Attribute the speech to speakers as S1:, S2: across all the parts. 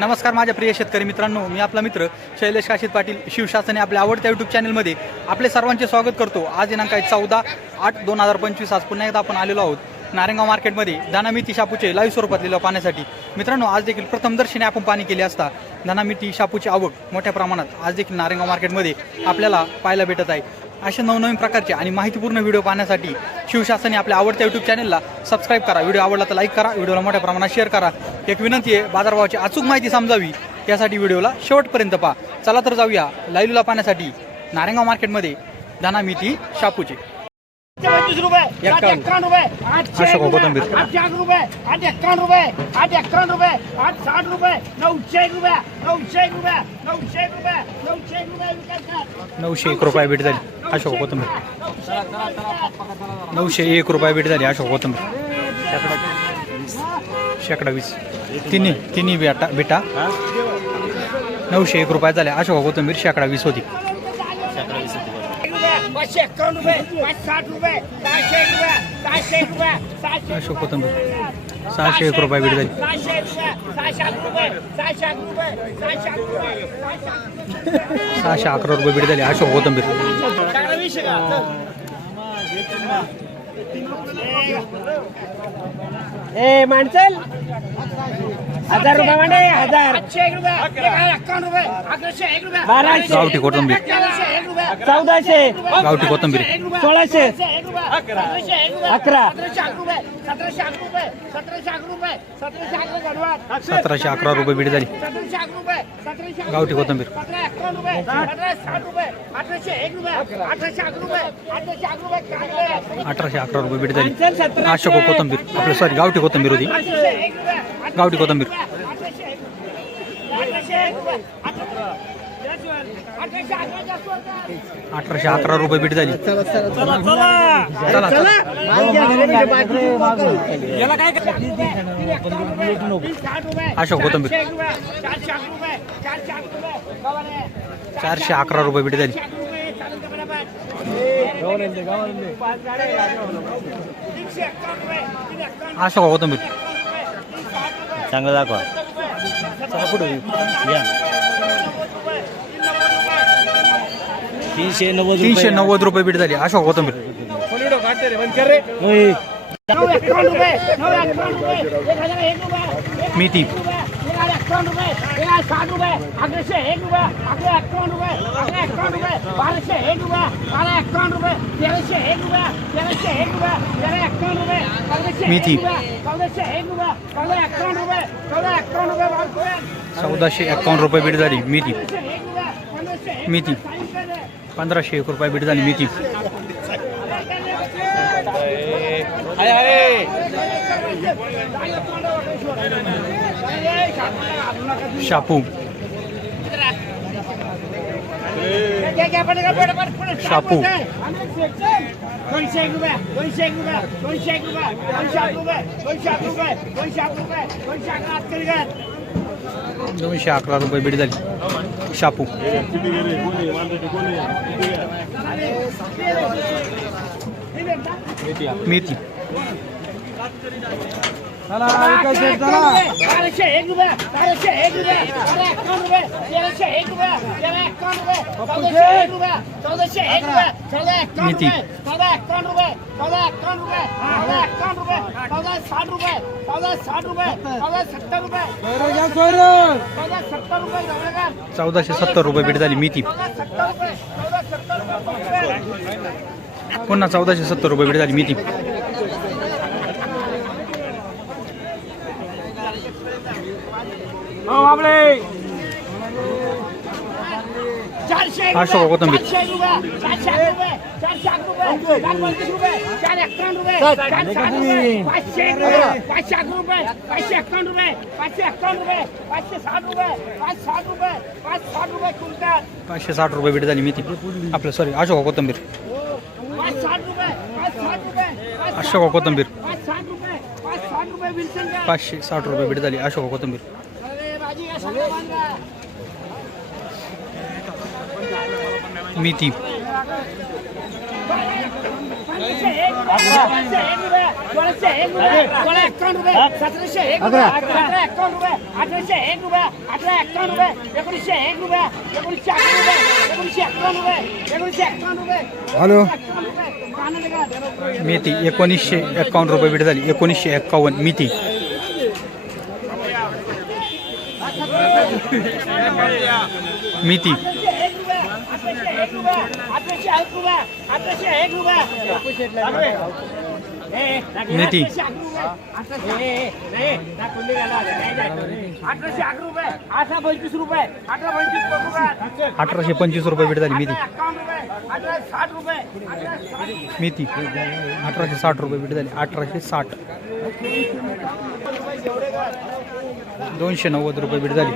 S1: नमस्कार माझ्या प्रिय शेतकरी मित्रांनो मी आपला मित्र शैलेश काशीद पाटील शिवशासने आपल्या आवडत्या यूट्यूब चॅनलमध्ये आपले सर्वांचे स्वागत करतो. आज दिनांक आहे चौदा आठ दोन हजार पंचवीस आज पुन्हा एकदा आपण आलेलो आहोत नारेगाव मार्केटमध्ये दानामिती शापूचे लाईव्ह स्वरूपात लिहिलं पाण्यासाठी मित्रांनो आज देखील प्रथम दर्शनी आपण पाणी केले असता दानामिती शापूची आवक मोठ्या प्रमाणात आज देखील नारेगाव मार्केटमध्ये आपल्याला पाहायला भेटत आहे. अशा नवनवीन प्रकारचे आणि माहितीपूर्ण व्हिडिओ पाहण्यासाठी शिवशासने आपल्या आवडत्या यूट्यूब चॅनलला सबस्क्राईब करा. व्हिडिओ आवडला तर लाईक करा. व्हिडिओला मोठ्या प्रमाणात शेअर करा. एक विनंती आहे बाजारभावाची अचूक माहिती समजावी यासाठी व्हिडिओला शेवटपर्यंत पहा. चला तर जाऊया लाईलूला पाहण्यासाठी नारेगाव मार्केटमध्ये दानामिती शापूचे.
S2: पंचवीस रुपये आठ
S1: एक्कावन्न.
S2: एक्कावन्न रुपये आठ
S1: अशोक
S2: शे
S1: कोथिंबीर.
S2: रुपये आठ चार रुपये आठ एक्कावन्न रुपये आठ एक्कावन्न रुपये आठ साठ रुपये नऊशे एक रुपये नऊशे एक रुपये नऊशे एक रुपये नऊशे एक रुपये.
S1: नऊशे एक रुपये भेट झाली. अशोक कोथंबीर. नऊशे एक रुपये भेट झाली. अशोक कोथंबीर. शेकडा वीस. तिन्ही तिन्ही बेटा बेटा. नऊशे एक रुपये झाले. अशोक कोथंबीर शेकडा वीस होती.
S2: पाचशे रुपये पाचशे साठ रुपये सहाशे एक रुपये सहाशे एक रुपये सहाशे.
S1: कोथंबीर सहाशे एक रुपये भेट झाली
S2: सहाशे एक रुपये सहाशे आठ रुपये सहाशे आठ रुपये सहाशे आठ रुपये सहाशे आठ रुपये.
S1: सहाशे अकरा रुपये भेट झाली अशोक कोथंबीर?
S2: ए माणसल हजार रुपये मांडे हजार बाराशे
S1: गावठी कोथिंबीर.
S2: चौदाशे
S1: गावठी कोथंबीर
S2: सोळाशे अकरा सतराशे अकरा रुपये
S1: भेट झाली गावठी कोथिंबीर.
S2: अकरा अठराशे अकरा रुपये
S1: भेट झाली. अशोक कोथंबीर. आपलं सॉरी गावठी कोथंबीर होती. गावठी कोथिंबीर.
S2: अठराशे अकरा
S1: रुपये भेट झाली. अशोक कोथिंबीर. चारशे अकरा रुपये भेट झाली. अशोक कोथंबीर.
S3: चांगलं दाखवा. तीनशे नव्वद
S1: तीनशे नव्वद रुपये भेट झाली. अशोक कोथंबीर.
S3: होय.
S1: मेथी
S2: साठ रुपये अकराशे एक रुपये अकरा अकाउंट रुपये अकरा अकाउंट रुपये बाराशे एक रुपये बारा अकाउंट रुपये तेराशे एक रुपये तेराशे एक रुपये तेरा अकाउंट रुपये चौदाशे
S1: मेथी.
S2: एक रुपये चौदाशे एक रुपये चौदा अकाउंट रुपये चौदा अकाउंट रुपये
S1: चौदाशे एकावन्न रुपये भेट झाली मेथी.
S2: एक रुपये पंधराशे एक
S1: मेथी. पंधराशे एक रुपये भेट झाली मेथी. शापू. शापू.
S2: दोनशे अकरा
S1: रुपये बीड झाली. शापू. मेथी.
S2: एक रुपये चौदा अकाउंट
S1: नीती.
S2: रुपये जवळ का?
S1: चौदाशे सत्तर रुपये भेट झाली मेथी पुन्हा चौदाशे सत्तर रुपये भेट झाली मेथी
S2: चारशे एक
S1: अशोक
S2: रुपये,
S1: कोथिंबीर.
S2: चारशे एक रुपये, चारशे एक रुपये, चारशे एक रुपये, चार पंचवीस रुपये, चार एकावन्न रुपये, चार साठ रुपये, पाचशे एक रुपये, पाचशे अकरा रुपये, पाचशे एकावन्न रुपये, पाचशे एकावन्न रुपये, पाचशे साठ रुपये, पाच साठ रुपये, पाच साठ रुपये क्विंटल,
S1: पाचशे साठ रुपये भेट झाली मेथी आपलं सॉरी अशोक कोथंबीर. अशोक कोथंबीर? पाचशे साठ रुपये भेट झाली अशोक कोथंबीर
S2: अरे बाजी का सगळं बांधा.
S1: मेथी
S2: सतराशे एक रुपये, एक्कावन्न रुपये, अठराशे एक रुपये, अठरा एक्कावन्न रुपये, एकोणीसशे एक रुपये, एकोणीसशे अकरा रुपये, एकोणीसशे एक्कावन्न रुपये, एकोणीसशे एक्कावन्न रुपये,
S1: हॅलो. मेथी एकोणीसशे एक्कावन्न रुपये बीट झाली. एकोणीसशे एक्कावन्न मेथी मेथी
S2: अठराशे एक रुपये, अठराशे एक रुपये, अठराशे एक रुपये, अठराशे एक रुपये. ए,
S1: मेथी.
S2: अठराशे पंचवीस रुपये
S1: भेट झाली मेथी मेथी अठराशे साठ रुपये भेट झाली अठराशे साठ. दोनशे नव्वद रुपये बीट झाली.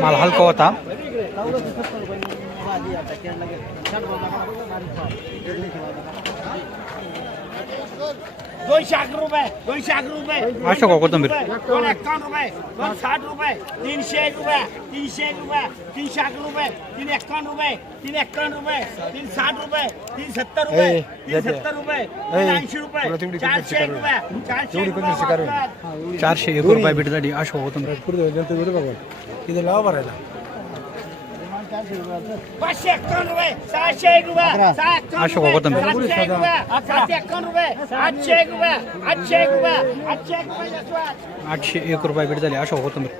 S1: माल हलका होता.
S2: दोनशे अकरा रुपये. दोनशे अकरा रुपये.
S1: अशोक कोथिंबीर.
S2: दोन एक्कावन्न रुपये. दोन साठ रुपये. तीनशे एक रुपये. तीनशे एक रुपये. तीनशे अकरा रुपये. तीन एक्कावन्न रुपये. तीन एक्कावन्न रुपये. तीन साठ रुपये. तीन सत्तर रुपये. तीन सत्तर रुपये. तीन ऐंशी रुपये. चारशे एक रुपये. चारशे एक रुपये.
S1: चारशे एक रुपये झाली. अशोक कोथिंबीर.
S2: पाचशे एक्कावन्न रुपये सहाशे एक रुपये सहा एक्कावन्न
S1: अशोक
S2: रुपये,
S1: कोथिंबीर.
S2: सातशे एक रुपये सातशे एक्कावन्न रुपये आठशे एक रुपये आठशे एक रुपये आठशे एक रुपये.
S1: आठशे एक रुपये बीट झाली. अशोक कोथिंबीर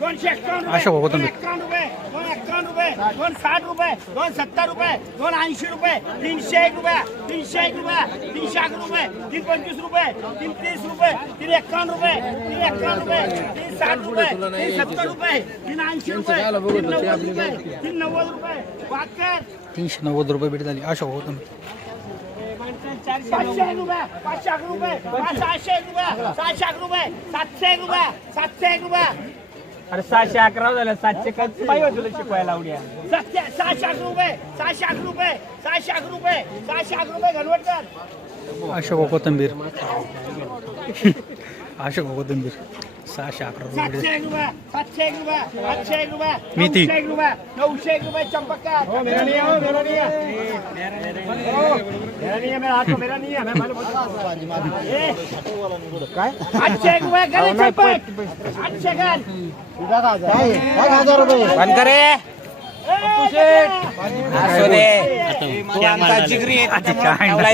S2: दोनशे एक्कावन्न
S1: अशोक
S2: एक्कावन्न रुपये दोन साठ रुपये दोन सत्तर रुपये दोन ऐंशी रुपये तीनशे एक रुपये तीनशे एक रुपये तीनशे अकरा रुपये तीन पंचवीस रुपये तीन तीस रुपये तीन एक्कावन्न रुपये तीन एक्कावन्न रुपये तीन साठ रुपये तीन सत्तर रुपये तीन ऐंशी रुपये तीन नव्वद रुपये तीन नव्वद रुपये वाकर.
S1: तीनशे नव्वद रुपये बीट झाली. अशोक कोथिंबीर
S2: पाचशे एक रुपये पाचशे अकरा रुपये सहाशे एक रुपये सहाशे अकरा रुपये सातशे एक रुपये सातशे एक रुपये
S4: अरे सहाशे अकरा झालं सातशे पाहिजे तुला शिकवायला आवड्या
S2: सहाशे सहाशे अकरा रुपये सहाशे अकरा रुपये सहाशे अकरा रुपये सहाशे अकरा रुपये घनवटकर.
S1: अशोक कोथिंबीर. अशोक कोथिंबीर. सहाशे अकरा रुपये
S2: सातशे एक रुपये सातशे एक रुपये आठशे एक रुपये
S1: मेथी.
S2: नऊशे एक रुपये नऊशे एक रुपये चंपक्का. मेरा नहीं है हो, मेरा नहीं है. मेरा नहीं है मेरा हाथ तो मेरा नहीं है मैं मालूम ए, आठशे एक रुपये गले चंपक. आठशे गल
S4: बंद करे.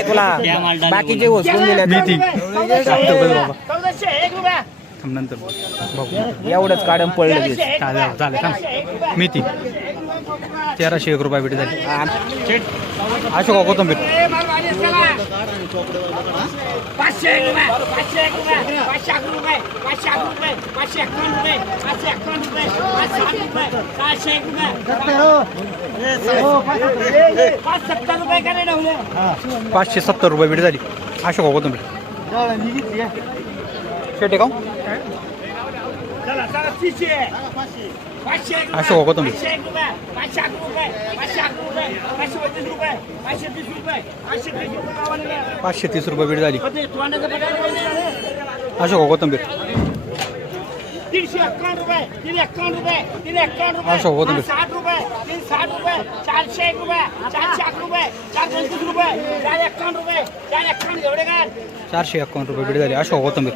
S4: तुला. बाकीचे वस्तू दिल्या
S1: मेथी.
S2: चौदाशे एक रुपये.
S1: थांब नंतर बघू
S4: एवढंच काढून पडलं ते.
S1: चालेल. चालेल, थांब.
S2: एक रुपये.
S1: मेथी तेराशे एक रुपये बीट झाली अशोक कोथिंबीर
S2: करा. पाचशे सत्तर रुपये
S1: बीट झाली अशोक कोथिंबीर शेटे का
S2: असं चला तीसशे पाचशे रुपये. पाचशे अकरा रुपये अकरा रुपये तीस रुपये पाचशे
S1: झाली.
S2: होते, तोंडाचं पगार तीनशे एक्कावन्न रुपये तीन रुपये तीन रुपये
S1: असं होतं
S2: साठ रुपये तीन साठ रुपये चारशे एक रुपये चारशे अकरा रुपये चार पंचवीस रुपये चार एक्कावन्न रुपये चार एक्कावन्न एवढे काय
S1: चारशे एकावन्न रुपये बीड झाली. अशोक कोथिंबीर